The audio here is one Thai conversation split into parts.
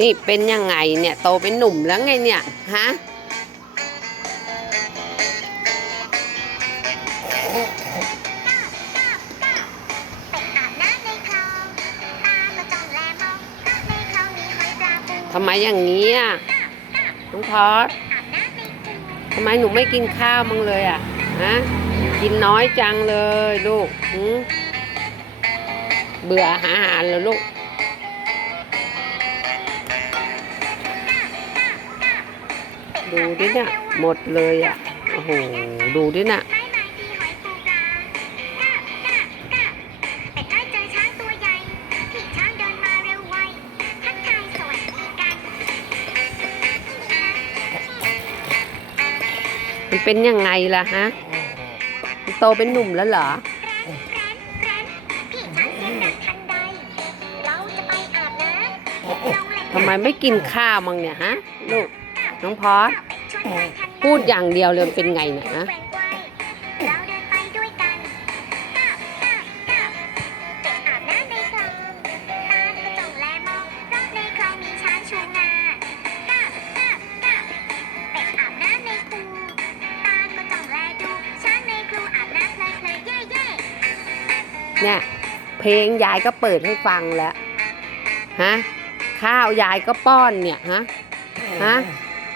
นี่เป็นยังไงเนี่ย โตเป็นหนุ่มแล้วไงเนี่ย ฮะ ทำไมอย่างนี้อะ น้องพอสทำไมหนูไม่กินข้าวมั้งเลยอะ ฮะ กินน้อยจังเลยลูก เบื่ออาหารแล้วลูก ดูดิเนี่ยหมดเลยอะ โอ้โห ดูดิน่ะไม้ไม้ที่หอยปูปลากะกะกะเป็ดน้อยเจอช้างตัวใหญ่พี่ช้างเดินมาเร็วไวทักทายสวัสดีกันมันเป็นยังไงล่ะฮะมันโตเป็นหนุ่มแล้วเหรอแรนแรนแรนพี่ช้างเสียงดังทันใดเราจะไปอาบน้ำลงเล่นทำไมไม่กินข้าวมั้งเนี่ยฮะ ลูก น้องพอสชวนไปทันใพูดอย่างเดียวเลยมันเป็นไงเนี่ยฮะเราเดินไปด้วยกันก้าวก้าวก้าวเป็ดอาบน้ำในคลองตาก็จ้องแลมองเพราะในคลองมีช้างชูงาก้าวก้าวก้าวเป็ดอาบน้ำในคูตาก็จ้องแลดูช้างในครูอาบน้ำเพลินๆเย่เย่เนี่ยเพลงยายก็เปิดให้ฟังแล้วฮะข้าวยายก็ป้อนเนี่ยฮะฮะ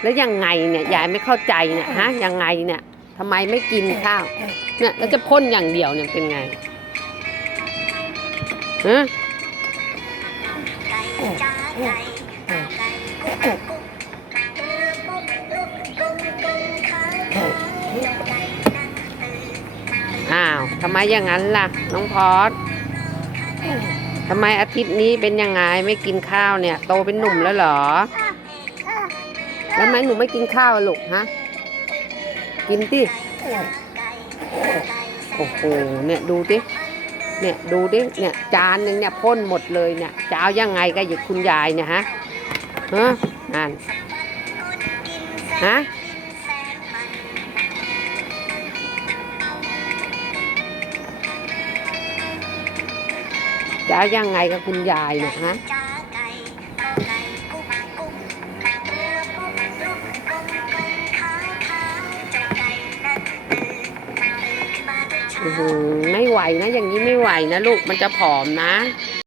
แล้วยังไงเนี่ยยายไม่เข้าใจเนี่ยฮะยังไงเนี่ยทำไมไม่กินข้าวเนี่ยแล้วจะพ่นอย่างเดียวเนี่ยเป็นไงฮะไก่จ้าไก่ไก่กุ๊กกุ๊กกุ๊กกุ๊กกุ๊กกุ๊กข้าวขาวไก่นั่งตื่นอ้าวทำไมอย่างนั้นล่ะ น้องพอสทำไมอาทิตย์นี้เป็นยังไงไม่กินข้าวเนี่ย โตเป็นหนุ่มแล้วเหรอ แล้วทำไมหนูไม่กินข้าวอะลูกฮะ กินติโอ้โห เนี่ยดูดิ เนี่ยดูดิ เนี่ยจานหนึ่งเนี่ยพ่นหมดเลยเนี่ยจะเอายังไงกับคุณยายเนี่ยฮะฮะนั่นฮะจะเอายังไงกับคุณยายเนี่ยฮะ ไม่ไหวนะ อย่างนี้ไม่ไหวนะลูกมันจะผอมนะ